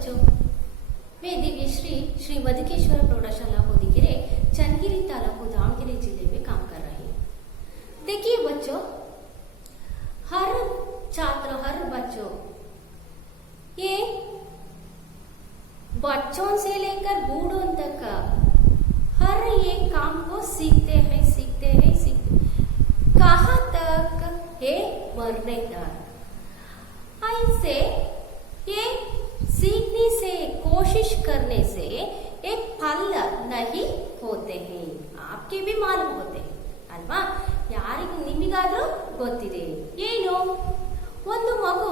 बच्चों, मैं दिव्यश्री श्री मधुकेश्वर प्रौढ़शाला होदिಗೆರೆ चನ್ನगिरी तालूಕು दावणಗೆरे जिले में काम कर रही हूँ। देखिए बच्चों, हर छात्र हर बच्चों ये बच्चों से लेकर बूढ़ों तक हर एक काम को सीखते हैं कहाँ तक है मरने तक। ऐसे ये सीखने से कोशिश करने से एक फल नहीं होते हैं, आपके भी मालूम होते हैं अल्वा। ಯಾರಿಗೂ ನಿಮಗಾದ್ರೂ ಗೊತ್ತಿದೆ ಏನು, ಒಂದು ಮಗು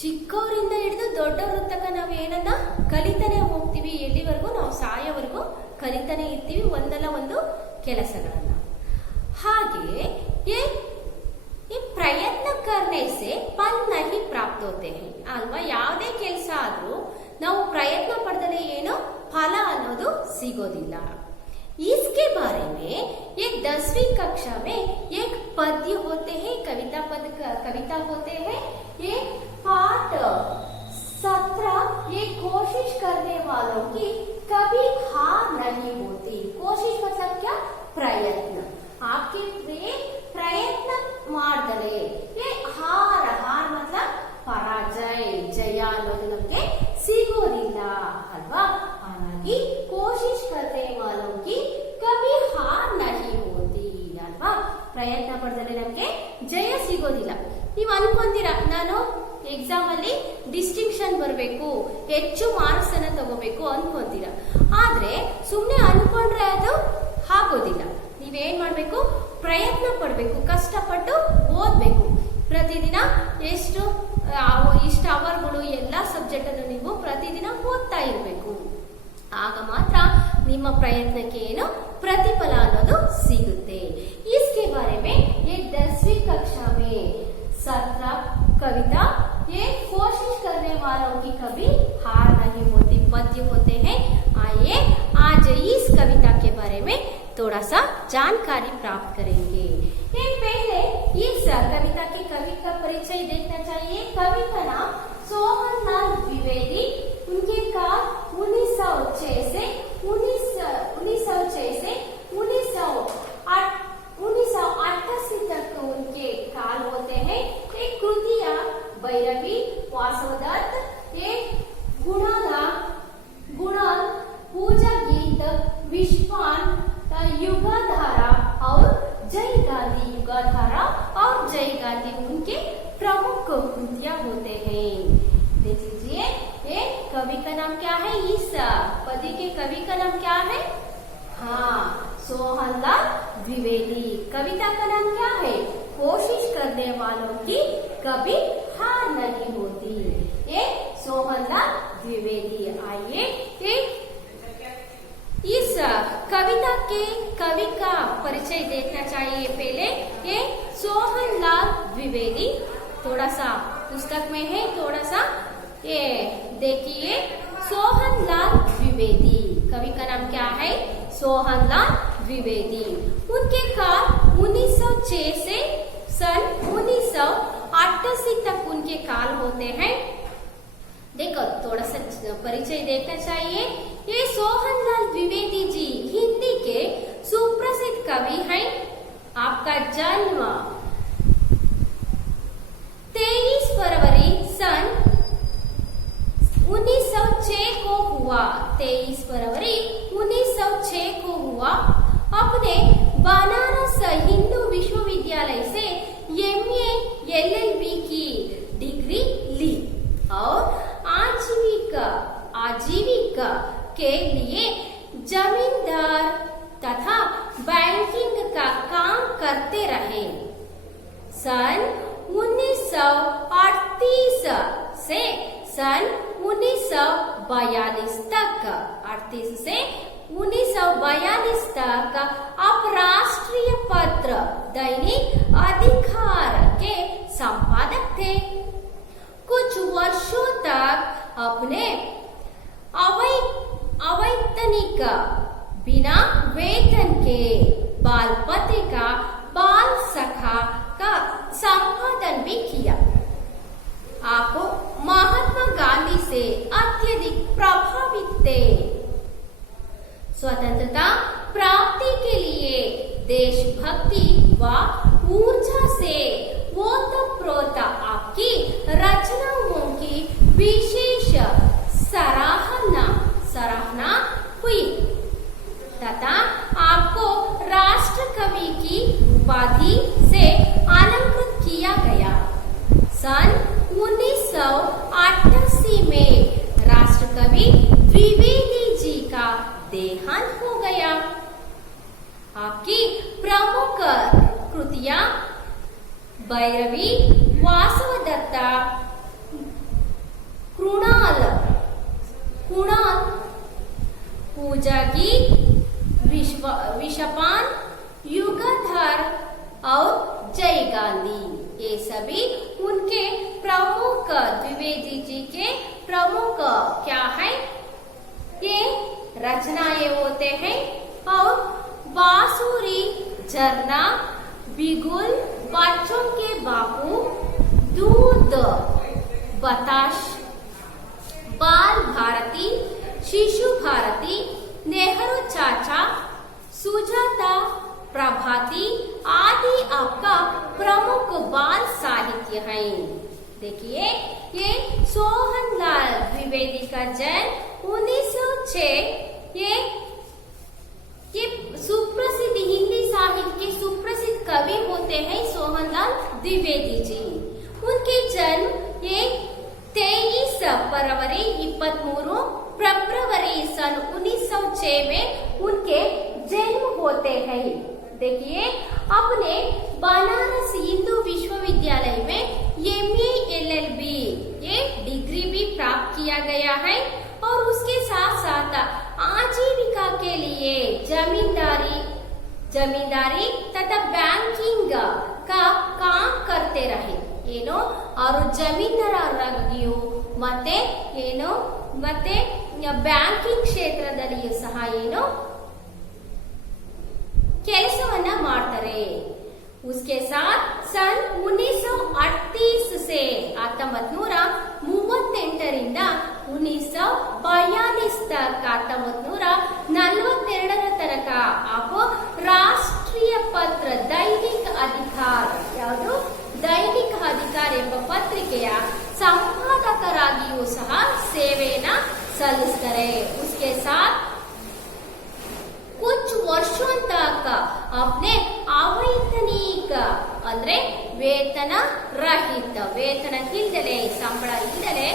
ಚಿಕ್ಕವರಿಂದ ಹಿಡಿದು ದೊಡ್ಡವರ ತನಕ ನಾವು ಏನನ್ನ ಕಲಿತಾನೆ ಹೋಗ್ತೀವಿ, ಎಲ್ಲಿವರೆಗೂ ನಾವು ಸಾಯೋವರೆಗೂ ಕಲಿತಾನೆ ಇರ್ತೀವಿ ಒಂದಲ್ಲ ಒಂದು ಕೆಲಸಗಳನ್ನ। ಹಾಗೆ ये ಪ್ರಯತ್ನ करने से फल नहीं प्राप्त होते हैं ಅಲ್ವಾ। ಯಾವುದೇ ಕೆಲಸ ಆದ್ರೂ ನಾವು ಪ್ರಯತ್ನ ಪಡದಲೇ ಏನು ಫಲ ಅನ್ನೋದು ಸಿಗೋದಿಲ್ಲ। इसके बारे में एक 10वीं कक्षा में एक पद्य होते हैं, कविता होते हैं। ये पाठ 17 ये कोशिश करने वालों की कभी हार नहीं होती। कोशिश मतलब क्या, प्रयत्न। आपके प्रयत्न ಮಾಡಿದರೆ ये हार मतलब पराजय जय ಅನ್ನೋದು ನಮಗೆ ಸಿಗೋದಿಲ್ಲ ಅಲ್ವಾ। ಹಾಗಾಗಿ कोशिश करने वालों की कभी हार नहीं होती ಅಲ್ವಾ। ಪ್ರಯತ್ನ ಪಡದರೆ ನಮಗೆ ಜಯ ಸಿಗೋದಿಲ್ಲ। ನೀವು ಅನ್ಕೊಂತೀರಾ ನಾನು ಎಕ್ಸಾಮ್ ಅಲ್ಲಿ ಡಿಸ್ಟಿಂಕ್ಷನ್ ಬರಬೇಕು, ಹೆಚ್ಚು ಮಾರ್ಕ್ಸ್ ಅನ್ನ ತಗೋಬೇಕು ಅನ್ಕೊಂತೀರಾ, ಆದ್ರೆ ಸುಮ್ಮನೆ ಅನ್ಕೊಂಡ್ರೆ ಅದು ಆಗೋದಿಲ್ಲ। ನೀವೇನ್ ಮಾಡ್ಬೇಕು, ಪ್ರಯತ್ನ ಪಡಬೇಕು, ಕಷ್ಟಪಟ್ಟು ಓದ್ಬೇಕು। ಪ್ರತಿದಿನ ಇಷ್ಟು ಅವರ್ಗಳು ಎಲ್ಲಾ ಸಬ್ಜೆಕ್ಟ್ ಅನ್ನು ನೀವು ಪ್ರತಿದಿನ ಓದ್ತಾ ಇರಬೇಕು, ಆಗ ಮಾತ್ರ ನಿಮ್ಮ ಪ್ರಯತ್ನಕ್ಕೆ ಏನು प्रतिफल ಅನ್ನೋದು ಸಿಗುತ್ತೆ। इसके बारे में ये 10वीं कक्षा में 17 कविता ये कोशिश करने वालों की कभी हार नहीं होती पद्य होते हैं। आइए आज इस कविता के बारे में थोड़ा सा जानकारी प्राप्त करेंगे। ये पहले इस कविता के कवि का परिचय देखना चाहिए। कवि का नाम सोहनलाल द्विवेदी, उनके काल 1906 से 1988 तक उनके काल होते हैं। एक कृतियां भैरवी, वासवदत्त, एक गुणन, पूजा गीत, विश्वान, युगधारा और जय गांधी, युगधारा और जय गांधी उनके प्रमुख कृतियां होते हैं। देख लीजिए ये कवि का नाम क्या है, इस पद्य के कवि का नाम क्या है, हाँ सोहनलाल द्विवेदी। कविता का नाम क्या है, कोशिश करने वालों की कभी हार नहीं होती, ये सोहनलाल द्विवेदी। आइए इस कविता के कवि का परिचय देखना चाहिए। पहले ये सोहनलाल द्विवेदी थोड़ा सा पुस्तक में है, थोड़ा सा ये देखिए। सोहनलाल द्विवेदी कवि का नाम क्या है, सोहनलाल द्विवेदी। उनके काल 1906 से सन 1988 तक उनके काल होते हैं। देखो थोड़ा सा परिचय देखना चाहिए। ये सोहनलाल द्विवेदी जी हिंदी के सुप्रसिद्ध कवि हैं। आपका जन्म 23 फरवरी सन 1906 को हुआ, 23 फरवरी 1906 को हुआ। अपने बनारस हिंदू विश्वविद्यालय से MA LLB की डिग्री ली और आजीविका के लिए जमींदार तथा बैंकिंग का काम करते रहे। सन 1938 से सन 1942 तक 38 से 1942 तक आप राष्ट्रीय पत्र दैनिक अधिकार के संपादक थे। कुछ वर्षों तक अपने अवैतनिक बिना वेतन के बाल पत्रिका बाल सखा का संपादन भी किया। आप महात्मा गांधी से भैरवी, वासवदत्त, कृणाल, पूजा गीत, विषपान, युगधर और जय गांधी, ये सभी उनके प्रमुख द्विवेदी जी के प्रमुख क्या है, ये रचनाएं होते हैं। और बांसुरी, झरना, बिगुल, बच्चों के बापू, दूध, बताश, बाल भारती, शिशु भारती, नेहरू चाचा, सुजाता, प्रभाती आदि आपका प्रमुख बाल साहित्य है। देखिए, ये सोहनलाल द्विवेदी का जन्म 1906, ये सुप्रसिद्ध हिंदी साहित्य के सुप्रसिद्ध कवि होते हैं सोहनलाल द्विवेदी जी। उनके जन्म ये 23 फरवरी 23 फरवरी सन 1906 में उनके जन्म होते हैं। देखिए, अपने बनारस हिंदू विश्वविद्यालय में MA LLB ये डिग्री भी प्राप्त किया गया है और उसके साथ साथ आजीविका के लिए जमींदारी तथा बैंकिंग का काम करते रहे। ಏನೋ ಅವರು ಜಮೀನ್ದಾರರಾಗಿಯೂ ಮತ್ತೆ ಬ್ಯಾಂಕಿಂಗ್ ಕ್ಷೇತ್ರದಲ್ಲಿಯೂ ಸಹ ಕೆಲಸವನ್ನ ಮಾಡ್ತಾರೆ। उसके साथ सन 1938 से 1938 ರಿಂದ 1942 तक 1942 ತನಕ आपको ರಾಷ್ಟ್ರೀಯ ಪತ್ರ ದೈನಿಕ ಅಧಿಕಾರ ಯಾವುದು ದೈನಿಕ ಅಧಿಕಾರ ಎಂಬ ಪತ್ರಿಕೆಯ ಸಂಪಾದಕರಾಗಿಯೂ ಸಹ ಸೇವೆಯನ್ನ ಸಲ್ಲಿಸ್ತಾರೆ। उसके साथ कुछ वर्षों तक अपने ಅವೈತನಿಕ ಅಂದ್ರೆ ವೇತನ ರಹಿತ, ವೇತನ ಇಲ್ಲದೆ, ಸಂಬಳ ಇಲ್ಲದೆ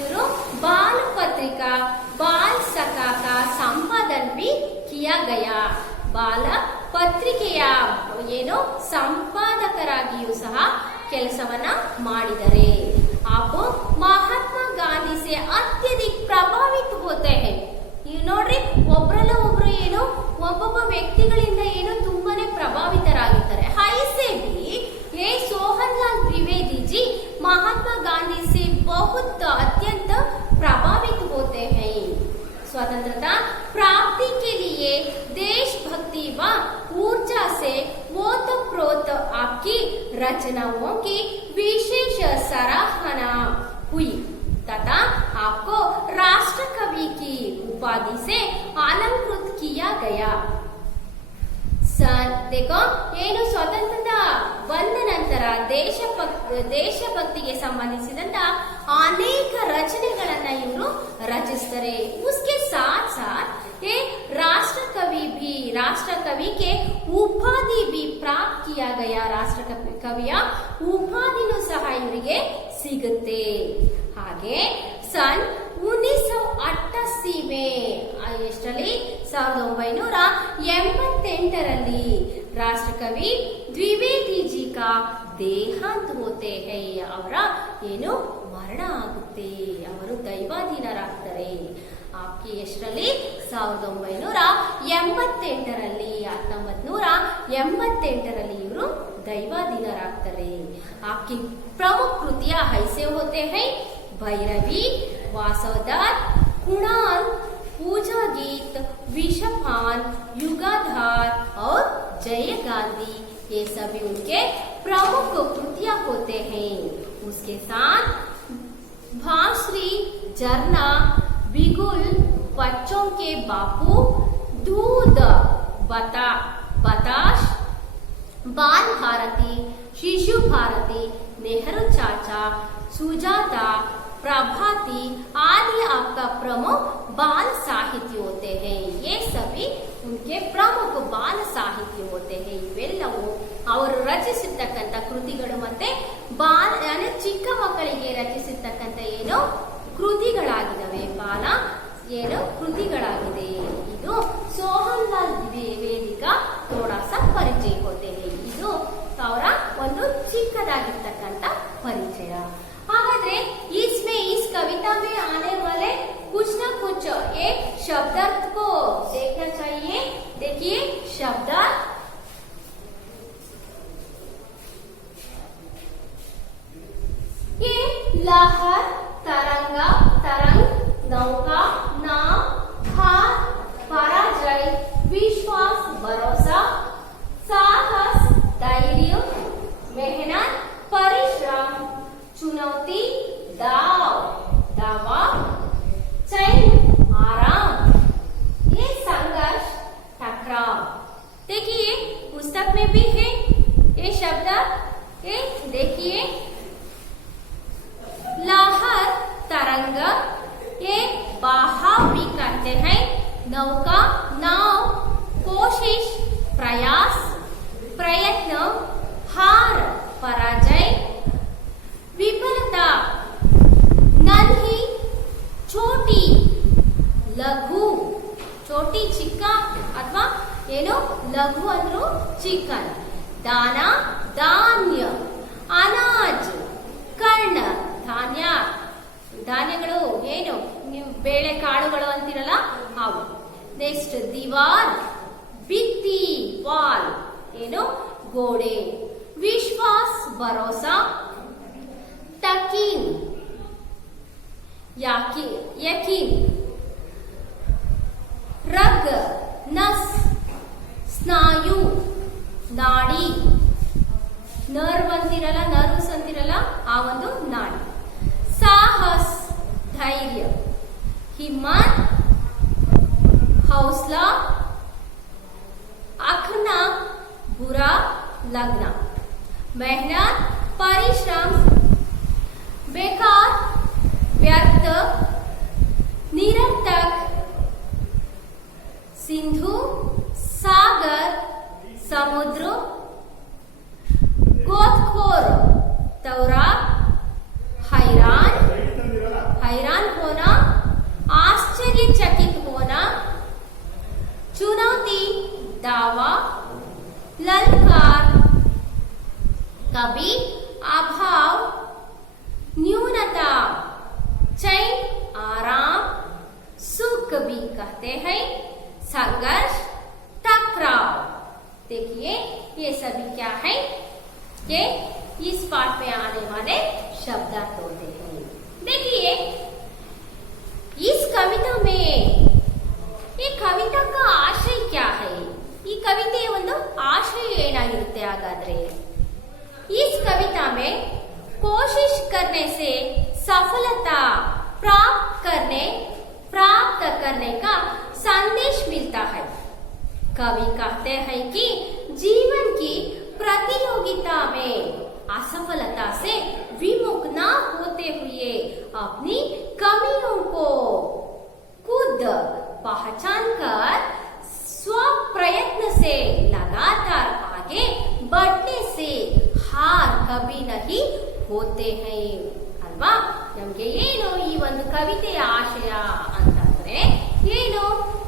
ಇವರು बाल पत्रिका बाल सखा का संपादन भी किया गया। ಬಾಲ ಪತ್ರಿಕೆಯ ಸಂಪಾದಕರಾಗಿಯೂ ಸಹ ಕೆಲಸವನ್ನ ಮಾಡಿದರೆ। आप महात्मा गांधी से अत्यधिक प्रभावित होते हैं। ನೋಡ್ರಿ, ಒಬ್ಬರಲ್ಲ ಒಬ್ರು ಒಬ್ಬೊಬ್ಬ ವ್ಯಕ್ತಿಗಳಿಂದ ತುಂಬಾನೇ ಪ್ರಭಾವಿತರಾಗಿರ್ತಾರೆ। ऐसे भी ये सोहनलाल द्विवेदी जी महात्मा गांधी से बहुत अत्यंत प्रभावित होते हैं। स्वतंत्रता प्राप्ति के लिए देशभक्ति व ऊर्जा से ओतप्रोत आपकी रचनाओं की विशेष सराहना हुई तथा आपको राष्ट्र कवि की उपाधि से अलंकृत किया गया। देखो, ಸ್ವತಂತ್ರತಾ ಬಂದ ನಂತರ ದೇಶಭಕ್ತಿಗೆ ಸಂಬಂಧಿಸಿದಂತ ಅನೇಕ ರಚನೆಗಳನ್ನ ಇವರು ರಚಿಸ್ತಾರೆ। उसके साथ साथ ये राष्ट्र कवि के उपाधि भी प्राप्त किया गया। ರಾಷ್ಟ್ರ ಕವಿಯ ಉಪಾಧಿನೂ ಸಹ ಇವರಿಗೆ ಸಿಗುತ್ತೆ। ಹಾಗೆ सन 1988 में 1988 राष्ट्रकवि द्विवेदी जी का देहांत होते हैं। ಅವರ ಮರಣ ಆಗುತ್ತೆ, ಅವರು ದೈವಾಧೀನರಾಗ್ತಾರೆ। आपकी ಎಷ್ಟರಲ್ಲಿ 1988 1988 ಇವರು ದೈವಾಧೀನರಾಗ್ತಾರೆ। आपकी प्रमुख कृतियां ऐसे होते हैं भैरवी, वासवदत्त, कुणाल, पूजा गीत, विषपान, युगाधार और जय गांधी, ये सभी उनके प्रमुख कृतियां होते हैं। उसके साथ बांसुरी, झरना, बिगुल, बच्चों के बापू, दूध, बताश, बाल भारती, शिशु भारती, नेहरू चाचा, सुजाता, प्रभाती आदि आपका प्रमुख बाल साहित्य होते हैं। ये सभी उनके प्रमुख बाल साहित्य होते हैं। ಇವೆಲ್ಲವೂ ಅವರು ರಚಿಸಿರ್ತಕ್ಕಂಥ ಕೃತಿಗಳು ಮತ್ತೆ ಚಿಕ್ಕ ಮಕ್ಕಳಿಗೆ ರಚಿಸಿರ್ತಕ್ಕಂಥ ಕೃತಿಗಳಾಗಿದ್ದಾವೆ। ಬಾಲ ಕೃತಿಗಳಾಗಿದೆ। ಇದು सोहनलाल द्विवेदी का थोड़ा सा परिचय होते हैं। ಇದು ಅವರ ಒಂದು ಚಿಕ್ಕದಾಗಿರ್ತಕ್ಕಂಥ ಪರಿಚಯ. ಹಾಗಾದ್ರೆ इस कविता में आने वाले कुछ न कुछ एक शब्दार्थ को देखना चाहिए. देखिए शब्दार्थ. ये लहर, तरंगा, तरंग, नौका, नाव, हार, पराजय, विश्वास, भरोसा, साहस, धैर्य, मेहनत, परिश्रम, चुनौती, दाव, दावा, चैन, आराम, ये संघर्ष, टकराव. देखिए पुस्तक में भी है ये शब्द. ये देखिए लहर, तरंग, ये बहाव भी कहते हैं. नौका, नाव, कोशिश, प्रयास, प्रयत्न, हार, पराजय, विफलता, नन्ही, छोटी, लघु, छोटी ಚಿಕ್ಕ ಅಥವಾ ಏನು ಲಘು ಅಂದ್ರು ಚಿಕ್ಕ. ದಾನ, ಧಾನ್ಯ, ಅನಾಜ್, ಕರ್ಣ, ಧಾನ್ಯ, ಧಾನ್ಯಗಳು ಏನು ನೀವು ಬೇಳೆ ಕಾಳುಗಳು ಅಂತಿರಲ್ಲ ಅವು. ನೆಕ್ಸ್ಟ್ ದಿವಾರ್, ಭಿತ್ತಿ, ವಾಲ್, ಏನು ಗೋಡೆ. ವಿಶ್ವಾಸ್, ಭರೋಸಾ, तकीन, यकीन, रग, नस, स्नायु, नाड़ी, नर्व अंतिरಲ್ಲ, नर्व्स अंतिरಲ್ಲ ಆ ಒಂದು ನಾಡಿ. साहस, धैर्य, हिम्मत, हौसला, आखना, बुरा लगना, मेहनत, परिश्रम, बेकार, व्यर्थ, निरर्थक, सिंधु, सागर, समुद्र, गोदखोर, तौरा, हैरान, हैरान होना, आश्चर्यचकित होना, चुनौती, दावा, ललकार, कभी, अभाव, न्यूनता, चैन, आराम, सुख भी कहते हैं. संघर्ष, टकराव. देखिए ये सभी क्या है, ये इस पाठ में आने वाले शब्दार्थ होते हैं. देखिए इस कविता में ये कविता का आशय क्या है, ಈ ಕವಿತೆಯ ಒಂದು ಆಶಯ ಏನಾಗಿರುತ್ತೆ ಹಾಗಾದ್ರೆ. इस कविता में कोशिश करने से सफलता प्राप्त करने का संदेश मिलता है. कवि कहते हैं कि जीवन की प्रतियोगिता में असफलता से विमुख न होते हुए अपनी कमियों को खुद पहचान कर स्व प्रयत्न से लगातार आगे बढ़ने से हार कभी नहीं ಹೋತೆ ಹೈ ಅಲ್ವಾ. ನಮ್ಗೆ ಏನು ಈ ಒಂದು ಕವಿತೆಯ ಆಶಯ ಅಂತಂದ್ರೆ ಏನು,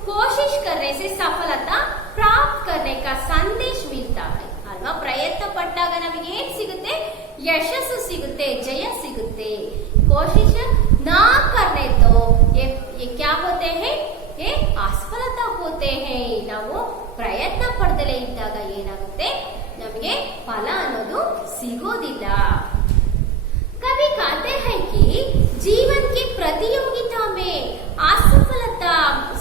ಕೋಶಿಶ್ ಕರ್ನೆ ಸೆ ಸಫಲತಾ ಪ್ರಾಪ್ತ ಕರ್ನೆ ಕಾ ಸಂದೇಶ ಮಿಲ್ತಾ ಹೈ ಅಲ್ವಾ. ಪ್ರಯತ್ನ ಪಟ್ಟಾಗ ನಮಗೆ ಏನ್ ಸಿಗುತ್ತೆ, ಯಶಸ್ಸು ಸಿಗುತ್ತೆ, ಜಯ ಸಿಗುತ್ತೆ. ಕೋಶಿಶ್ ನಾ ಕರ್ನೆ ತೋ ये क्या होते हैं, ये असफलता होते हैं. ನಾವು ಪ್ರಯತ್ನ ಪಡದಲೇ ಇದ್ದಾಗ ಏನಾಗುತ್ತೆ, ನಮಗೆ ಫಲ ಅನ್ನೋದು ಸಿಗೋದಿಲ್ಲ. कवि कहते हैं कि जीवन की प्रतियोगिता में असफलता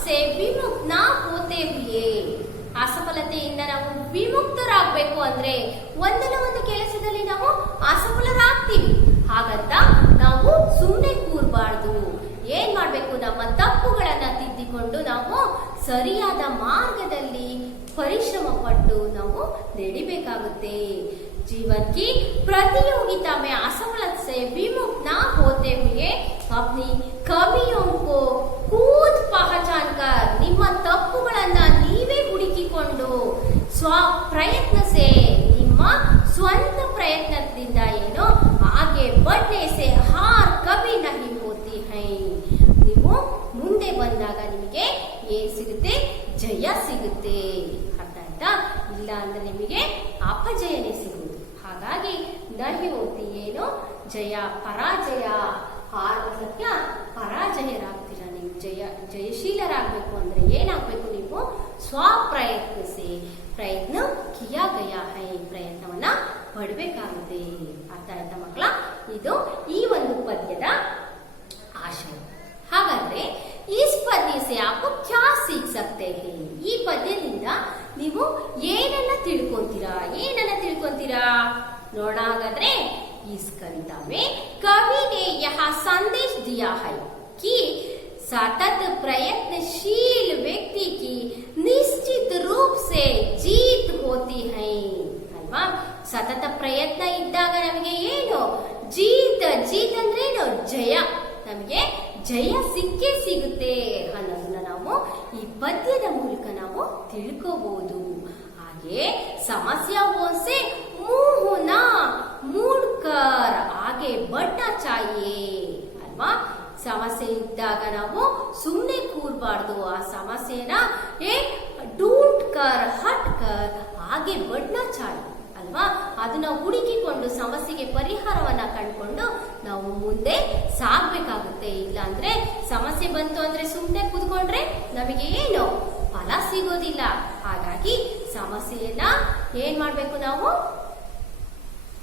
से विमुख न होते हुए, असफलತೆಯಿಂದ ನಾವು ವಿಮುಕ್ತರಾಗಬೇಕು ಅಂದ್ರೆ ಒಂದಲ್ಲ ಒಂದು ಕೆಲಸದಲ್ಲಿ ನಾವು ಅಸಫಲರಾಗ್ತೀವಿ. ಹಾಗಂತ ನಾವು ಸುಮ್ಮನೆ ಕೂರಬಾರ್ದು. ಏನ್ ಮಾಡ್ಬೇಕು, ನಮ್ಮ ತಪ್ಪುಗಳನ್ನ ತಿದ್ದಿಕೊಂಡು ನಾವು ಸರಿಯಾದ ಮಾರ್ಗದಲ್ಲಿ ಪರಿಶ್ರಮ ಪಟ್ಟು ನಾವು ನಡಿಬೇಕಾಗುತ್ತೆ. जीवन की प्रतियोगिता में असफलता से विमुख न होते हुए अपनी कमियों को खुद पहचान कर, ನಿಮ್ಮ ತಪ್ಪುಗಳನ್ನ ನೀವೇ ಹುಡುಕಿಕೊಂಡು ಸ್ವ ಪ್ರಯತ್ನಸೆ, ನಿಮ್ಮ ಸ್ವಂತ ಪ್ರಯತ್ನದಿಂದ ಏನೋ ಹಾಗೆ बढ़ने से हार कभी नहीं होती है. ನೀವು ಮುಂದೆ ಬಂದಾಗ ನಿಮಗೆ ಏನ್ ಸಿಗುತ್ತೆ, ಜಯ ಸಿಗುತ್ತೆ. ಅರ್ಥ ಆಯ್ತಾ? ಇಲ್ಲ ಅಂದ್ರೆ ನಿಮಗೆ ಅಪಜಯನೇ ಸಿಗುತ್ತೆ. ಹಾಗಾಗಿ ಜಯ ಪರಾಜಯ ಸತ್ಯ ಪರಾಜಯರಾಗ್ತೀರಾ. ನೀವು ಜಯಶೀಲರಾಗಬೇಕು ಅಂದ್ರೆ ಏನಾಗಬೇಕು, ನೀವು ಸ್ವಪ್ರಯತ್ನಿಸಿ. ಪ್ರಯತ್ನ ಕಿಯಾ ಗಯಾ ಹೈ, ಪ್ರಯತ್ನವನ್ನ ಪಡಬೇಕಾಗುತ್ತೆ. ಅರ್ಥ ಆಯ್ತಾ ಮಕ್ಕಳ? ಇದು ಈ ಒಂದು ಪದ್ಯದ ಆಶಯ. ಹಾಗಾದ್ರೆ इस पद्य से आपको क्या सीख सकते हैं? ಈ ಪದ್ಯದಿಂದ ನೀವು ಏನನ್ನ ತಿಳ್ಕೊಂತೀರಾ ನೋಡೋಣ. ಹಾಗಾದ್ರೆ इस कविता में कवि ने यहाँ संदेश दिया है कि सतत प्रयत्नशील व्यक्ति की निश्चित रूप से जीत होती है ಅಲ್ವಾ. ಸತತ ಪ್ರಯತ್ನ ಇದ್ದಾಗ ನಮಗೆ ಏನು ಜೀತ್ ಅಂದ್ರೆ ಏನು, ಜಯ. ನಮಗೆ ಜಯ ಸಿಗುತ್ತೆ ಅನ್ನೋದನ್ನ ನಾವು ಈ ಪದ್ಯದ ಮೂಲಕ ನಾವು ತಿಳ್ಕೋಬಹುದು. ಹಾಗೆ ಸಮಸ್ಯೆओं से मुंह ना मुड़कर आगे बढ़ना चाहिए ಅಲ್ವಾ. ಸಮಸ್ಯೆ ಇದ್ದಾಗ ನಾವು ಸುಮ್ಮನೆ ಕೂರಬಾರ್ದು. ಆ ಸಮಸ್ಯೆನ ಡೂಂಟ್ ಕರ್ ಹಟ್ ಕರ್ ಆಗೆ बढ़ना चाहिए ಅಲ್ವಾ. ಅದನ್ನ ಹುಡುಕಿಕೊಂಡು ಸಮಸ್ಯೆಗೆ ಪರಿಹಾರವನ್ನ ಕಂಡುಕೊಂಡು ನಾವು ಮುಂದೆ ಸಾಗಬೇಕಾಗುತ್ತೆ. ಇಲ್ಲ ಅಂದ್ರೆ ಸಮಸ್ಯೆ ಬಂತು ಅಂದ್ರೆ ಸುಮ್ಮನೆ ಕೂತ್ಕೊಂಡ್ರೆ ನಮಗೆ ಏನು ಫಲ ಸಿಗೋದಿಲ್ಲ. ಹಾಗಾಗಿ ಸಮಸ್ಯೆಯನ್ನ ಏನ್ ಮಾಡ್ಬೇಕು, ನಾವು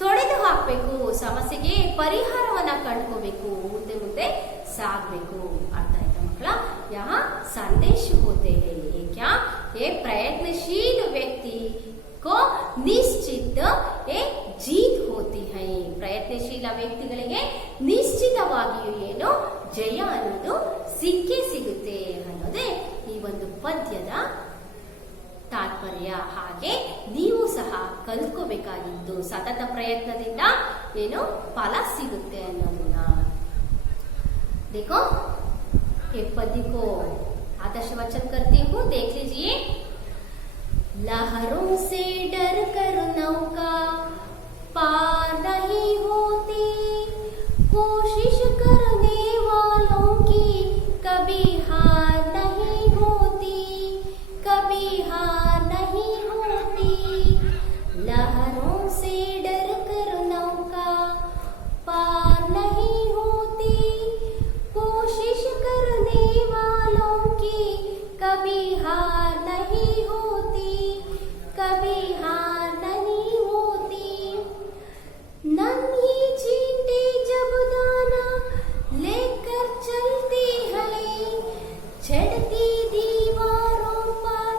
ತೊಡೆದು ಹಾಕ್ಬೇಕು. ಸಮಸ್ಯೆಗೆ ಪರಿಹಾರವನ್ನ ಕಂಡುಕೋಬೇಕು, ಮುಂದೆ ಸಾಗಬೇಕು. ಅರ್ಥ ಆಯ್ತಾ ಮಕ್ಕಳ? ಯಹ ಸಂದೇಶ ಹೋತೆ ಹೈ क्या ये प्रयत्नशील व्यक्ति को ನಿಶ್ಚಿತ ಜೀತ್ ಹೋತಿ ಹೈ. ಪ್ರಯತ್ನಶೀಲ ವ್ಯಕ್ತಿಗಳಿಗೆ ನಿಶ್ಚಿತವಾಗಿಯೂ ಏನು ಜಯ ಅನ್ನೋದು ಸಿಗುತ್ತೆ ಅನ್ನೋದೇ ಈ ಒಂದು ಪದ್ಯದ ತಾತ್ಪರ್ಯ. ಹಾಗೆ ನೀವು ಸಹ ಕಲ್ತ್ಕೋಬೇಕಾಗಿದ್ದು ಸತತ ಪ್ರಯತ್ನದಿಂದ ಏನು ಫಲ ಸಿಗುತ್ತೆ ಅನ್ನೋದನ್ನ. देखो एक पद्य को आदर्श वचन करती हूँ, देख लीजिए. लहरों से डर कर नौका पार नहीं होती, कोशिश करने वालों की कभी हार नहीं होती, कभी हार नहीं होती. लहरों से डर कर नौका पार नहीं होती, कोशिश करने वालों की कभी हार नहीं होती, कभी हार नहीं होती. नन्ही चींटी जब दाना लेकर चलती है, चढ़ती दीवारों पर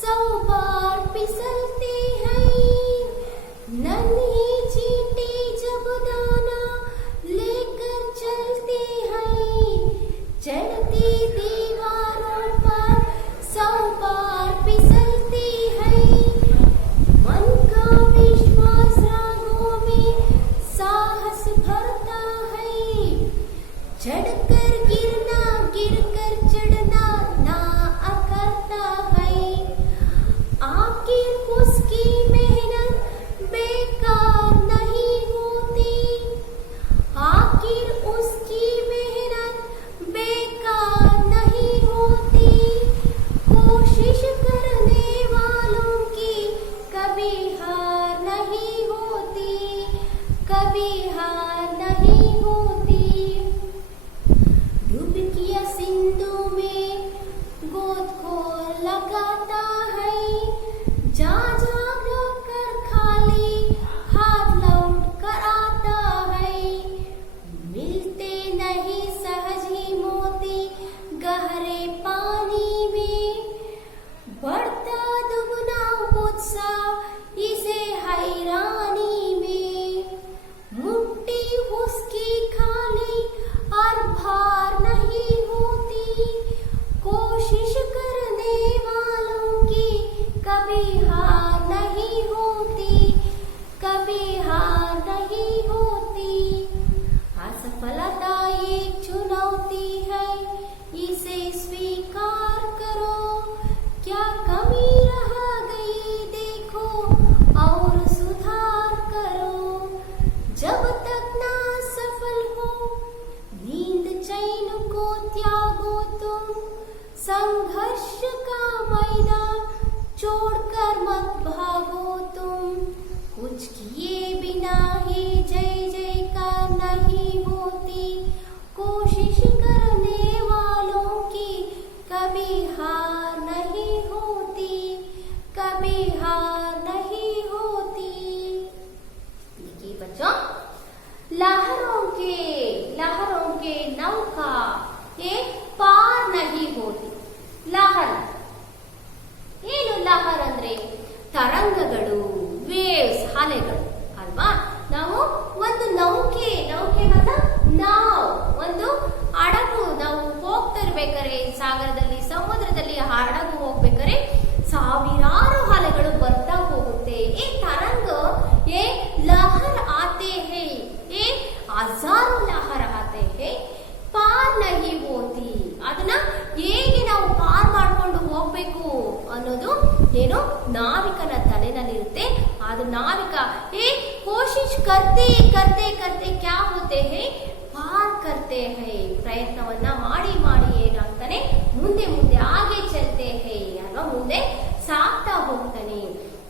100 बार फिसलती है. नन्ही चींटी जब दाना लेकर चलती है, चढ़ती दीवारों पर 100 बार फिसलती है. मन का विश्वास रागों में साहस भरता है, चढ़कर गिरना गिरकर चढ़ना ना करता है. आखिर उसकी मेहनत बेकार नहीं होती, आखिर उसकी मेहनत बेकार नहीं होती. कोशिश करने वालों की कभी हार नहीं होती, कभी हार नहीं होती. डुबकियां सिंधु में गोद को लगाता है, जा जा कर खाली हाथ लौट कर आता है. मिलते नहीं सहज ही मोती गहरे पानी में, बढ़ता दुगना उत्साह इसे हैरानी में. मुट्ठी उसकी खाली और भार नहीं होती, कोशिश करने वालों की कभी हार नहीं होती, कभी हार नहीं होती. असफलता एक चुनौती है, इसे स्वीकार करो. क्या कमी रह गई देखो और सुधार करो. जब तक ना सफल हो नींद चैन को त्यागो तुम, संघर्ष का मैदान छोड़कर मत भागो तुम. कुछ किए बिना ही जय जयकार नहीं ನೌಕಾ ಏ ಪಾರ್ ನಹಿ ಹೋತಿ. ಲಹರ್ ಏನು? ಲಹರ್ ಅಂದ್ರೆ ತರಂಗಗಳು, ವೇವ್ಸ್, ಅಲೆಗಳು ಅಲ್ವಾ. ನಾವು ಒಂದು ನೌಕೆ ಮತ್ತು ನಾವ್, ಒಂದು ಹಡಗು, ನಾವು ಹೋಗ್ತಾ ಇರ್ಬೇಕಾರೆ ಸಾಗರದಲ್ಲಿ, ಸಮುದ್ರದಲ್ಲಿ ಹಡಗು ಹೋಗ್ಬೇಕಾರೆ ಸಾವಿರಾರು ಅಲೆಗಳು ಬರ್ತಾ ಹೋಗುತ್ತೆ. ಏ ತರಂಗ ಏ ಲಹರ್ ಆತೆ ಹೇ, ಏ ಹಜಾರು ಲಹರ್ ಆತೆ ಹೇ, ಪಾರ್ ನಹಿ ಹೋತಿ. ಅದನ್ನ ಹೇಗೆ ನಾವು ಪಾರ್ ಮಾಡ್ಕೊಂಡು ಹೋಗ್ಬೇಕು ಅನ್ನೋದು ಏನು ನಾವಿಕನ ತಲೆನಲ್ಲಿರುತ್ತೆ. ಅದು ನಾವಿಕ ಏ ಕೋಶಿಶ್ ಕರ್ತೆ ಕರ್ತೆ ಕರ್ತೆ ಕ್ಯಾ ಹೋತೆ ಹೇ, ಪಾರ್ ಕರ್ತೆ ಹೇ. ಪ್ರಯತ್ನವನ್ನ ಮಾಡಿ ಮಾಡಿ ಏನಾಗ್ತಾನೆ, ಮುಂದೆ ಮುಂದೆ ಆಗೆ ಚಲ್ತೆ ಹೇ ಅಲ್ವಾ, ಮುಂದೆ ಸಾಗ್ತಾ ಹೋಗ್ತಾನೆ.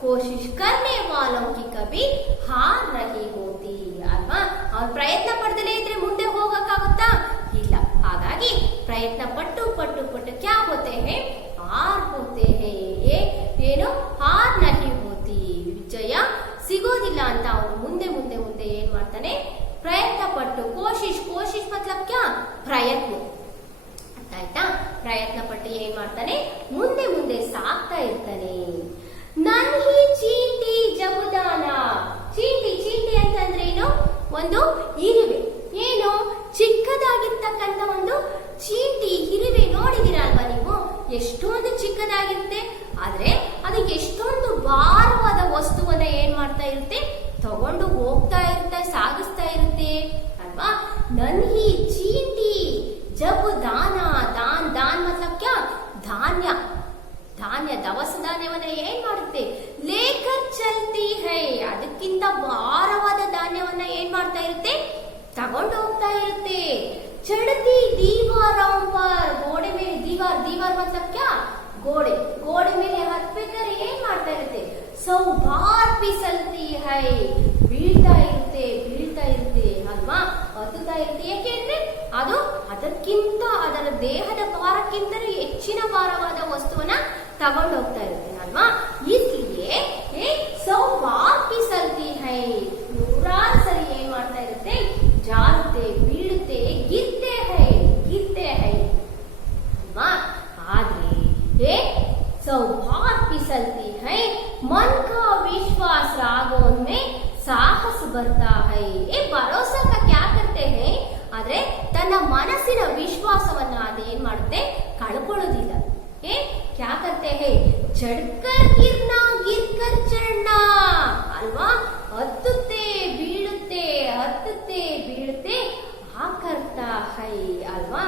ಕೋಶಿಶ್ ಕರ್ನೆ ವಾಲೋಂ ಕಿ ಕಭಿ ಹಾರ್ ನಹಿ ಹೋತಿ ಅಲ್ವಾ. ಅವ್ರು ಪ್ರಯತ್ನ ಪಡ್ದಲೇ ಇದ್ರೆ ಮುಂದೆ ಹೋಗಕ್ಕಾಗುತ್ತಾ? ಇಲ್ಲ. ಹಾಗಾಗಿ ಪ್ರಯತ್ನ ಪಟ್ಟು ಪಟ್ಟು ಪಟ್ಟು ಕ್ಯಾ ಹೋತೆ ಹೇ, ಹಾರ್ ಹೋತೆ ಹೇ. ಏನು? ಹಾರ್ ನಹಿ ಹೋತಿ. ವಿಜಯ ಸಿಗೋದಿಲ್ಲ ಅಂತ ಅವನು ಮುಂದೆ ಮುಂದೆ ಮುಂದೆ ಏನ್ ಮಾಡ್ತಾನೆ, ಪ್ರಯತ್ನ ಪಟ್ಟು. ಕೋಶಿಶ್ ಕೋಶಿಶ್ ಮತ್ಲಬ್ ಕ್ಯಾ? ಪ್ರಯತ್ನ. ಅರ್ಥ ಆಯ್ತಾ? ಪ್ರಯತ್ನ ಪಟ್ಟು ಏನ್ ಮಾಡ್ತಾನೆ, ಮುಂದೆ ಮುಂದೆ ಸಾಗ್ತಾ ಇರ್ತಾನೆ. ನನ್ಹಿ ಚೀಂಟಿ ಜಬುದಾನ. ಚೀಂಟಿ ಚೀಂಟಿ ಅಂತಂದ್ರೆ ಏನು? ಒಂದು ಇರುವೆ. ಏನು? ಚಿಕ್ಕದಾಗಿರ್ತಕ್ಕಂಥ ಒಂದು ಚೀಂಟಿ, ಇರುವೆ ನೋಡಿದಿರ ಅಲ್ವಾ ನೀವು? ಎಷ್ಟೊಂದು ಚಿಕ್ಕದಾಗಿರುತ್ತೆ, ಆದ್ರೆ ಅದು ಎಷ್ಟೊಂದು ಭಾರವಾದ ವಸ್ತುವನ್ನ ಏನ್ ಮಾಡ್ತಾ ಇರುತ್ತೆ, ತಗೊಂಡು ಹೋಗ್ತಾ ಇರುತ್ತೆ, ಸಾಗಿಸ್ತಾ ಇರುತ್ತೆ ಅಲ್ವಾ. ನನ್ಹಿ ಚೀಂಟಿ ಜಬ್ ದಾನ. ದಾನ್ ದಾನ್ ಮತ್ಲಬ್ ಕ್ಯಾ? ಧಾನ್ಯ. ಧಾನ್ಯ, ದವಸ ಧಾನ್ಯವನ್ನ ಏನ್ ಮಾಡುತ್ತೆ, ಲೇಕರ್ ಚಲ್ತಿ ಹೈ. ಅದಕ್ಕಿಂತ ಭಾರವಾದ ಧಾನ್ಯವನ್ನ ಏನ್ ಮಾಡ್ತಾ ಇರುತ್ತೆ, ತಗೊಂಡು ಹೋಗ್ತಾ ಇರುತ್ತೆ. ಚಡತಿ ದೀವಾರಾಂ ಪರ್. ಗೋಡೆ ಮೇಲೆ ದೀವಾರ್, ದೀವಾರ್ ಮತ್ಲಬ್ ಕ್ಯಾ? ಗೋಡೆ. ಗೋಡೆ ಮೇಲೆ ಹತ್ಬೇಕಾದ್ರೆ ಏನ್ ಮಾಡ್ತಾ ಇರುತ್ತೆ, ಸೌಭಾರ್ ಪಿಸಲ್ತಿ ಹೈ. ಬೀಳ್ತಾ ಇರುತ್ತೆ ಬೀಳ್ತಾ ಇರುತ್ತೆ ಅಲ್ವಾ, ಹತ್ತುತ್ತಾ ಇರುತ್ತೆ. ಯಾಕೆಂದ್ರೆ ಅದು ಅದಕ್ಕಿಂತ, ಅದರ ದೇಹದ ಭಾರಕ್ಕಿಂತಲೂ ಹೆಚ್ಚಿನ ಭಾರವಾದ ವಸ್ತುವನ್ನ ತಗೊಂಡು ಹೋಗ್ತಾ ಇರುತ್ತೆ ಅಲ್ವಾ. इसलिए ಸೌಭಾರ್ ಪಿಸಲ್ತಿ ಹೈ. ನೂರಾರು ಸರಿ ಏನ್ ಮಾಡ್ತಾ ಇರುತ್ತೆ, ಜಾರುತ್ತೆ, ಬೀಳುತ್ತೆ, ಗಿರ್ತೆ ಹೈ ಅಲ್ವಾ. ಆದ್ರೆ सौभाग्य फिसलती है, मन का विश्वास रागों में साहस बढ़ता है. ये भरोसा का क्या करते हैं, ಆದ್ರೆ ತನ್ನ ಮನಸ್ಸಿನ ವಿಶ್ವಾಸವನ್ನ ಅದೇನ್ ಮಾಡುತ್ತೆ, ಕಳ್ಕೊಳ್ಳೋದಿಲ್ಲ. ಕ್ಯಾ ಕರ್ತೆ ಹೇ, ಚಡ್ಕರ್ ಗಿರ್ನಾ ಗಿರ್ಕರ್ ಚಡ್ನಾ ಅಲ್ವಾ. ಹತ್ತುತ್ತೆ ಬೀಳುತ್ತೆ, ಹತ್ತುತ್ತೆ ಬೀಳುತ್ತೆ, ಆ ಕರ್ತಾ ಹೈ ಅಲ್ವಾ.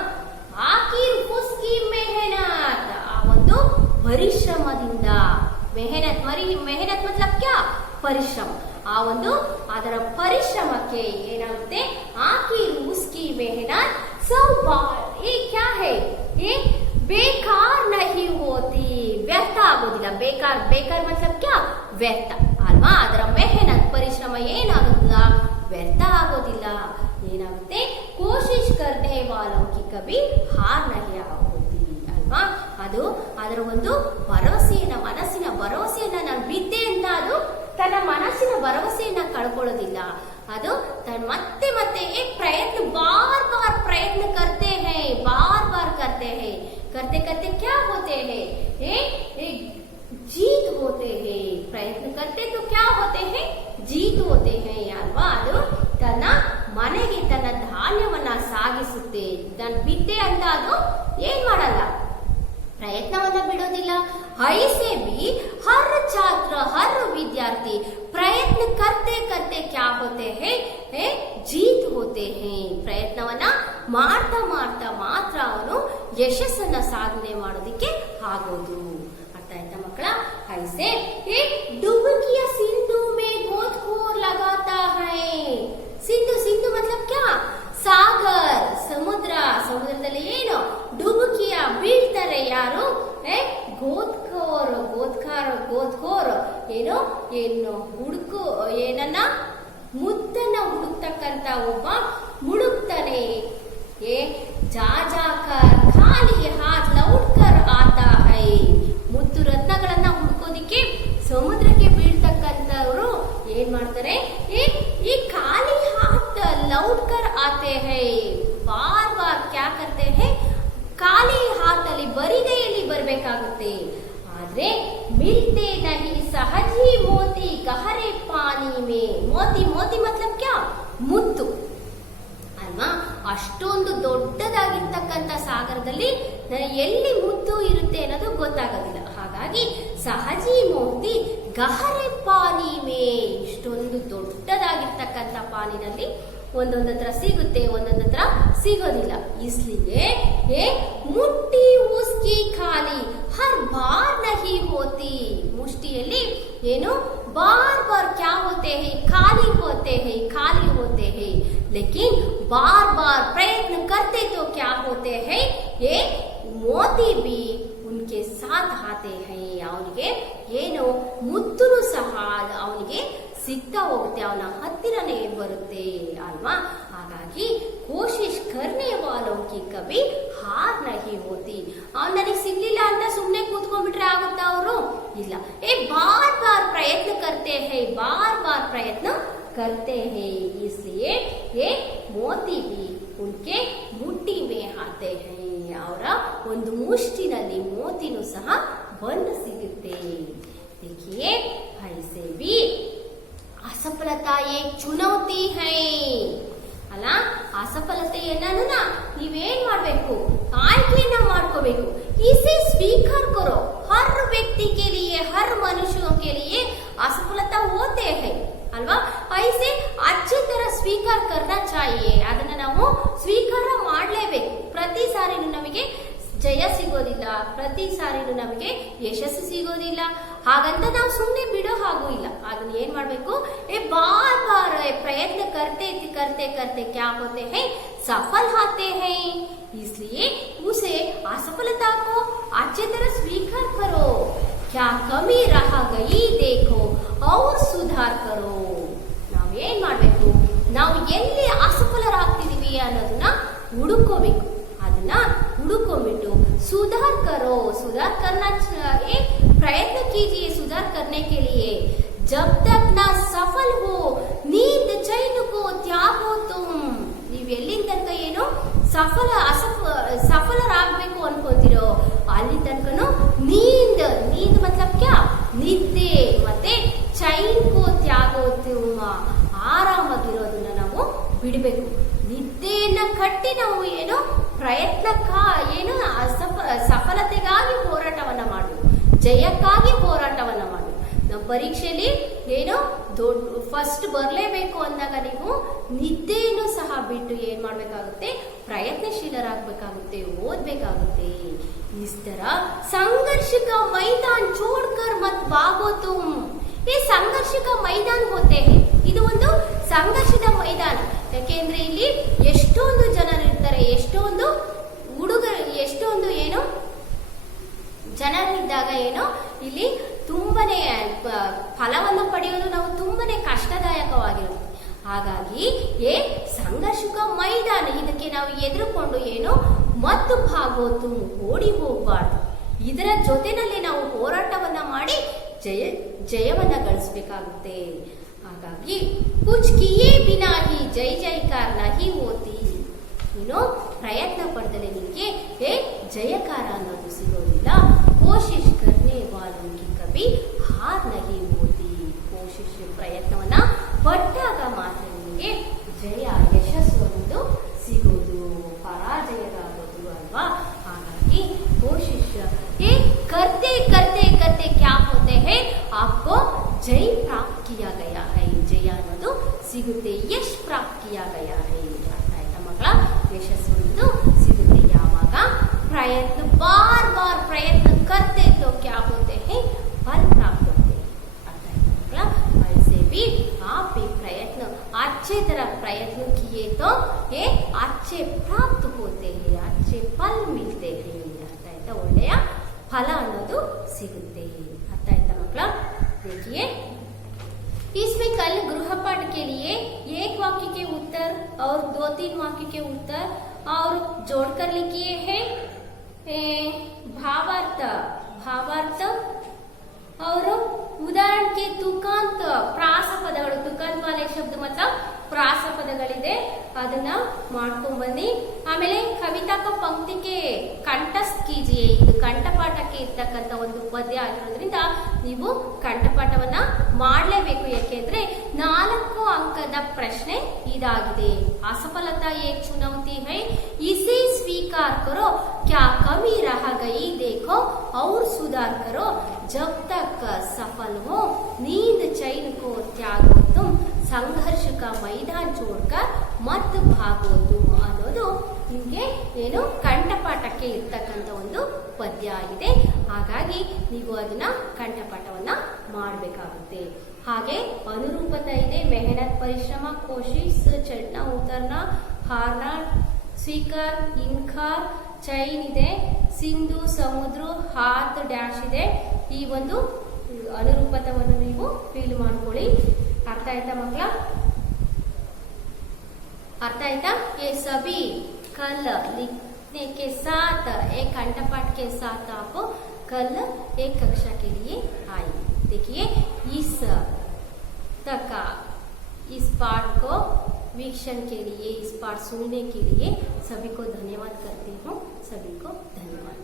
ಆಖಿರ್ ಉಸ್ಕಿ ಮೆಹನತ್, ಆ ಒಂದು ಪರಿಶ್ರಮದಿಂದ, ಮೆಹನತ್ ಮೆಹನತ್ ಮತ್ಲಬ್ ಕ್ಯಾ? ಪರಿಶ್ರಮ. ಆ ಒಂದು ಅದರ ಪರಿಶ್ರಮಕ್ಕೆ ಏನಾಗುತ್ತೆ, ಆಖಿರ್ ಉಸ್ಕಿ ಮೆಹನತ್ ಸೌಭಾಗ್ಯ ಏ ಕ್ಯಾ ಹೈ, ಏ ಬೇಕಾರ ನಹಿ ಹೋತಿ. ವ್ಯರ್ಥ ಆಗೋದಿಲ್ಲ. ಬೇಕಾರ, ಬೇಕಾರ ಮತ್ಲಬ್ ಕ್ಯಾ? ವ್ಯರ್ಥ ಅಲ್ವಾ. ಅದರ ಮೆಹನತ್ ಪರಿಶ್ರಮ ಏನಾಗುತ್ತಿಲ್ಲ, ವ್ಯರ್ಥ ಆಗೋದಿಲ್ಲ. ಏನಾಗುತ್ತೆ, ಕೋಶಿಶ್ ಕರ್ನೆ ವಾಲೋಂ ಕಿ ಕಭಿ ಹಾರ್ ನಹಿ ಹೋತಿ ಅಲ್ವಾ. ಅದು ಅದರ ಒಂದು ಭರವಸೆಯನ್ನ, ಮನಸ್ಸಿನ ಭರವಸೆಯನ್ನ ನಾನು ಬಿದ್ದೆ ಅಂತ ಅದು ತನ್ನ ಮನಸ್ಸಿನ ಭರವಸೆಯನ್ನ ಕಳ್ಕೊಳ್ಳೋದಿಲ್ಲ. ಅದು ತನ್ನ ಮತ್ತೆ ಮತ್ತೆ ಪ್ರಯತ್ನ, ಬಾರ್ ಬಾರ್ ಪ್ರಯತ್ನ करते हैं, बार बार करते हैं, करते करते क्या होते हैं, जीत होते हैं. प्रयत्न करते तो क्या होते हैं, जीत होते हैं ಅಲ್ವಾ. ಅದು ತನ್ನ ಮನೆಗೆ ತನ್ನ ಧಾನ್ಯವನ್ನ ಸಾಗಿಸುತ್ತೆ. ನಾನು ಬಿದ್ದೆ ಅಂತ ಅದು ಏನ್ ಮಾಡಲ್ಲ, ಪ್ರಯತ್ನವನ್ನ ಬಿಡೋದಿಲ್ಲ. ऐसे भी हर छात्र हर विद्यार्थी प्रयत्न करते करते क्या होते हैं, जीत होते हैं. ಪ್ರಯತ್ನವನ್ನ ಮಾಡ್ತಾ ಮಾಡ್ತಾ ಮಾತ್ರ ಅವನು ಯಶಸ್ಸನ್ನ ಸಾಧನೆ ಮಾಡೋದಕ್ಕೆ ಆಗೋದು. ಅರ್ಥ ಆಯ್ತಾ ಮಕ್ಕಳ? ऐसे डुबकिया सिंधु में गोद को लगाता है. सिंधु सिंधु मतलब क्या? ಸಾಗರ್, ಸಮುದ್ರ. ಸಮುದ್ರದಲ್ಲಿ ಏನು ಡುಬುಕಿಯ ಬೀಳ್ತಾರೆ ಯಾರು, ಗೋದ್ಕೋರ್. ಗೋದ್ಕೋರ್ ಏನು ಏನು ಹುಡುಕು, ಏನನ್ನ ಮುತ್ತನ್ನ ಹುಡುಕ್ತಕ್ಕಂತ ಒಬ್ಬ ಮುಡುಕ್ತಾನೆ. ಜಾಜಾಕರ್ ಖಾಲಿ ಹಾತ್ ಲೌಟ್ಕರ್ ಆತಾ ಹೈ. ಮುತ್ತು ರತ್ನಗಳನ್ನ ಹುಡುಕೋದಿಕ್ಕೆ ಸಮುದ್ರಕ್ಕೆ ಬೀಳ್ತಕ್ಕಂಥವ್ರು ಏನ್ ಮಾಡ್ತಾರೆ, ಈ ಖಾಲಿ ಹಾತ್ ಲೌಟ್ಕರ್ ಆತೆ ಹೈ. ಬಾರ್ ಬಾರ್ ಆಗುತ್ತೆ. ಆದ್ರೆ ಮಿಲ್ತೆ ನಹಿ ಸಹಜಿ ಮೋತಿ ಗಹರೆ ಪಾನಿ ಮೇ. ಮೋತಿ ಮೋತಿ ಮತ್ಲಬ್ ಕ್ಯಾ? ಮುತ್ತು ಅಲ್ವಾ. ಅಷ್ಟೊಂದು ದೊಡ್ಡದಾಗಿರ್ತಕ್ಕಂಥ ಸಾಗರದಲ್ಲಿ ಎಲ್ಲಿ ಮುತ್ತು ಇರುತ್ತೆ ಅನ್ನೋದು ಗೊತ್ತಾಗೋದಿಲ್ಲ. ಹಾಗಾಗಿ ಸಹಜಿ ಮೋತಿ ಗಹರೆ ಪಾನಿ ಮೇ, ಇಷ್ಟೊಂದು ದೊಡ್ಡದಾಗಿರ್ತಕ್ಕಂಥ ಪಾನಿನಲ್ಲಿ ಒಂದೊಂದತ್ರ ಸಿಗುತ್ತೆ, ಒಂದೊಂದತ್ರ ಸಿಗೋದಿಲ್ಲ. ಇಸ್ಲಿಯೇ ಮುಟ್ಟಿ ಉಸ್ಕಿ ಖಾಲಿ ಹರ್ ಬಾರ್ ನಹಿ ಹೋತಿ. ಮುಷ್ಟಿಯಲ್ಲಿ ಏನು बार बार क्या होते हैं? खाली होते हैं, खाली होते हैं. लेकिन बार बार प्रयत्न करते तो क्या होते हैं? ये मोती भी उनके साथ आते हैं. ಅವನಿಗೆ ಏನು ಮುತ್ತುನು ಸಹ ಅವನಿಗೆ ಸಿಗ್ತಾ ಹೋಗುತ್ತೆ, ಅವನ ಹತ್ತಿರನೇ ಬರುತ್ತೆ ಅಲ್ವಾ. ಹಾಗಾಗಿ ಕೋಶಿಶ್ ಕರ್ನೆ ವಾಲೋಂ ಕಿ ಕಭಿ ಹಾರ್ ನಹಿ ಹೋತಿ. ನನಗೆ ಸಿಗ್ಲಿಲ್ಲ ಅಂತ ಸುಮ್ಮನೆ ಕೂತ್ಕೊಂಡ್ಬಿಟ್ರೆ ಆಗುತ್ತಾ ಅವರು? ಇಲ್ಲ. ಬಾರ್ ಬಾರ್ ಪ್ರಯತ್ನ करते हैं, बार बार प्रयत्न करते हैं. इसलिए ये मोती भी उनके मुट्ठी में आते हैं. ಅವರ ಒಂದು ಮುಷ್ಟಿನಲ್ಲಿ ಮೋತಿನೂ ಸಹ ಬಂದು ಸಿಗುತ್ತೆ. देखिए ऐसे भी असफलता एक चुनौती है ಅಲ್ಲ. ಅಸಫಲತೆಯನ್ನ ನೀವೇನ್ ಮಾಡ್ಬೇಕು? ಆಯ್ಕೆಯನ್ನ ಮಾಡ್ಕೋಬೇಕು. इसे स्वीकार करो. हर व्यक्ति के लिए, हर मनुष्यों के लिए असफलता होते हैं ಅಲ್ವಾ. ऐसे अच्छी तरह ಸ್ವೀಕಾರ करना चाहिए. ಅದನ್ನ ನಾವು ಸ್ವೀಕಾರ ಮಾಡಲೇಬೇಕು. ಪ್ರತಿ ಸಾರಿನೂ ನಮಗೆ ಜಯ ಸಿಗೋದಿಲ್ಲ, ಪ್ರತಿ ಸಾರಿನೂ ನಮಗೆ ಯಶಸ್ಸು ಸಿಗೋದಿಲ್ಲ. ಹಾಗಂತ ನಾವು ಸುಮ್ಮನೆ ಬಿಡೋ ಹಾಗೂ ಇಲ್ಲ. ಅದನ್ನ ಏನ್ ಮಾಡ್ಬೇಕು? ಬಾರ್ ಬಾರ್ ಪ್ರಯತ್ನ करते करते करते क्या होते हैं? सफल होते हैं. इसलिए उसे असफलता को अच्छी तरह स्वीकार करो. क्या कमी रह गई देखो और सुधार करो. ನಾವೇನ್ ಮಾಡ್ಬೇಕು? ನಾವು ಎಲ್ಲಿ ಅಸಫಲರಾಗ್ತಿದೀವಿ ಅನ್ನೋದನ್ನ ಹುಡುಕೋಬೇಕು. ಅದನ್ನ ಹುಡುಕೊಂಡ್ಬಿಟ್ಟು सुधार करो. सुधार करना प्रयत्न कीजिए सुधार करने के लिए. जब तक ना सफल हो नींद चैन को त्यागो तुम. ನೀವು ಎಲ್ಲಿನ ತನಕ ಏನು ಸಫಲರಾಗಬೇಕು ಅನ್ಕೊಂತೀರೋ ಅಲ್ಲಿ ತನಕನು ನೀಂದ್ ಮತ್ಲಬ್ ಕ್ಯಾ? ನಿದ್ದೆ ಮತ್ತೆ ಚೈನ್ ಕೋ ತ್ಯಾಗೋ ತುಮ್. ಆರಾಮಾಗಿರೋದನ್ನ ನಾವು ಬಿಡಬೇಕು. ನಿದ್ದೆಯನ್ನ ಕಟ್ಟಿ ನಾವು ಏನು ಏನು ಸಫಲತೆಗಾಗಿ ಹೋರಾಟವನ್ನ ಮಾಡಬೇಕು, ಜಯಕ್ಕಾಗಿ ಹೋರಾಟವನ್ನ ಮಾಡಬೇಕು. ನಮ್ಮ ಪರೀಕ್ಷೆಯಲ್ಲಿ ಏನೋ ಫಸ್ಟ್ ಬರಲೇಬೇಕು ಅಂದಾಗ ನೀವು ನಿದ್ದೆಯನ್ನು ಸಹ ಬಿಟ್ಟು ಏನ್ ಮಾಡ್ಬೇಕಾಗುತ್ತೆ? ಪ್ರಯತ್ನಶೀಲರಾಗಬೇಕಾಗುತ್ತೆ, ಓದ್ಬೇಕಾಗುತ್ತೆ. इस तरह संघर्ष का मैदान छोड़कर मत भागो तुम. ये संघर्ष का मैदान होते हैं. ಇದು ಒಂದು ಸಂಘರ್ಷದ ಮೈದಾನ. ಯಾಕೆಂದ್ರೆ ಇಲ್ಲಿ ಎಷ್ಟೊಂದು ಜನರಿರ್ತಾರೆ, ಎಷ್ಟೊಂದು ಹುಡುಗರು, ಎಷ್ಟೊಂದು ಏನು ಜನರಿದ್ದಾಗ ಏನೋ ಇಲ್ಲಿ ತುಂಬಾನೇ ಫಲವನ್ನು ಪಡೆಯೋದು ನಾವು ತುಂಬಾನೇ ಕಷ್ಟದಾಯಕವಾಗಿರುತ್ತೆ. ಹಾಗಾಗಿ ಸಂಘರ್ಷಕ ಮೈದಾನ, ಇದಕ್ಕೆ ನಾವು ಎದುರುಕೊಂಡು ಏನು ಮತ್ತು ಭಾಗೋತು ಓಡಿ ಹೋಗಬಾರ್ದು. ಇದರ ಜೊತೆನಲ್ಲಿ ನಾವು ಹೋರಾಟವನ್ನ ಮಾಡಿ ಜಯವನ್ನ ಗಳಿಸಬೇಕಾಗುತ್ತೆ. ಹಾಗಾಗಿ ಕುಚ್ ಕಿಯೇ ಬಿನಾ ಹಿ ಜೈ ಜೈಕಾರ ನಹಿ ಹೋತಿ. ನೀನು ಪ್ರಯತ್ನ ಪಡೆದಲೆ ನಿನಗೆ ಜಯಕಾರ ಅನ್ನೋದು ಸಿಗೋದಿಲ್ಲ. ಕೋಶಿಶ್ ಕರ್ನೆ ವಾಲೋಂ ಕಿ ಕಭಿ ಹಾರ್ ನಹಿ ಹೋತಿ. ಕೋಶಿಶ್ ಪ್ರಯತ್ನವನ್ನ ಪಟ್ಟಾಗ ಮಾತ್ರ ನಿಮಗೆ ಜಯ, ಯಶಸ್ಸು ಅನ್ನೋದು ಸಿಗೋದು, ಪರಾಜಯವಾಗೋದು ಅಲ್ವಾ. ಹಾಗಾಗಿ ಕೋಶಿಶ್ करते करते करते क्या होते हैं? आपको जय प्राप्त किया गया है. जय ಅನ್ನೋದು ಸಿಗುತ್ತೆ, ಯಶ್ ಪ್ರಾಪ್ತ किया गया है. ಅರ್ಥ ಆಯ್ತಾ ಮಕ್ಕಳ? ಯಶಸ್ಸು ಅನ್ನೋದು ಸಿಗುತ್ತೆ ಯಾವಾಗ ಪ್ರಯತ್ನ ಬಾರ್ ಬಾರ್ ಪ್ರಯತ್ನ करते तो क्या होते हैं? फल प्राप्त होते हैं. अर्थ आया मಕ್ಕಳ? ऐसे भी आप भी प्रयत्न अच्छे तरह प्रयत्न किए तो ये अच्छे प्राप्त होते हैं, अच्छे फल मिलते हैं. अर्थ आಯ್ತಾ? ಒಳ್ಳೆಯ ಫಲ ಅನ್ನೋದು ಸಿಗುತ್ತೆ. ಅರ್ಥ ಆಯ್ತಾ ಮಕ್ಕಳ? देखिए इसमें कल गृहपाठ के लिए एक वाक्य के उत्तर और 2-3 वाक्य के उत्तर और जोड़कर लिखिए हैं. भावार्थ और उदाहरण के तुकांत, प्रास पदಗಳು. तुकांत वाले शब्द मतलब प्रास पद ಪದಗಳಿದೆ, ಅದನ್ನ ಮಾಡ್ಕೊಂಡ್ ಬನ್ನಿ. ಆಮೇಲೆ ಕವಿತಾ ಕ ಪಂಕ್ತಿಗೆ ಕಂಠಸ್ಥ ಕೀಜಿಯೇ, ಇದು ಕಂಠಪಾಠಕ್ಕೆ ಇರ್ತಕ್ಕಂಥ ಒಂದು ಪದ್ಯ ಆಗಿರೋದ್ರಿಂದ ನೀವು ಕಂಠಪಾಠವನ್ನ ಮಾಡಲೇಬೇಕು. ಯಾಕೆಂದ್ರೆ 4 ಅಂಕದ ಪ್ರಶ್ನೆ ಇದಾಗಿದೆ. असफलता एक चुनौती है, इसे स्वीकार करो, क्या कमी रह गई देखो और सुधार करो, जब तक सफल हो नींद चैन को त्यागो तुम, ಸಂಘರ್ಷ का मैदान छोड़कर मत भागो तुम ಅನ್ನೋದು ನಿಮಗೆ ಏನು ಕಂಠಪಾಠಕ್ಕೆ ಇರ್ತಕ್ಕಂಥ ಒಂದು ಪದ್ಯ ಆಗಿದೆ. ಹಾಗಾಗಿ ನೀವು ಅದನ್ನ ಕಂಠಪಾಠವನ್ನ ಮಾಡಬೇಕಾಗುತ್ತೆ. ಹಾಗೆ ಅನುರೂಪತ ಇದೆ, ಮೆಹನತ್ ಪರಿಶ್ರಮ, ಕೋಶಿಶ್, ಚಡ್ನಾ ಉತರ್ನಾ, ಹಾರ್ನಾ, ಸ್ವೀಕಾರ್, ಇನ್ಕಾರ್, ಚೈನ್ ಇದೆ, ಸಿಂಧು, ಸಮುದ್ರ, ಹಾತ್, ಡ್ಯಾಶ್ ಇದೆ. ಈ ಒಂದು ಅನುರೂಪತವನ್ನು ನೀವು ಫೀಲ್ ಮಾಡ್ಕೊಳ್ಳಿ. ಅರ್ಥ ಆಯ್ತಾ ಮಕ್ಕಳ? अर्थ आएगा? ये सभी कल लिखने के साथ एक कंठपाठ के साथ आप कल एक कक्षा के लिए आए. देखिए इस तक इस पाठ को वीक्षण के लिए, इस पाठ सुनने के लिए सभी को धन्यवाद करती हूँ. सभी को धन्यवाद.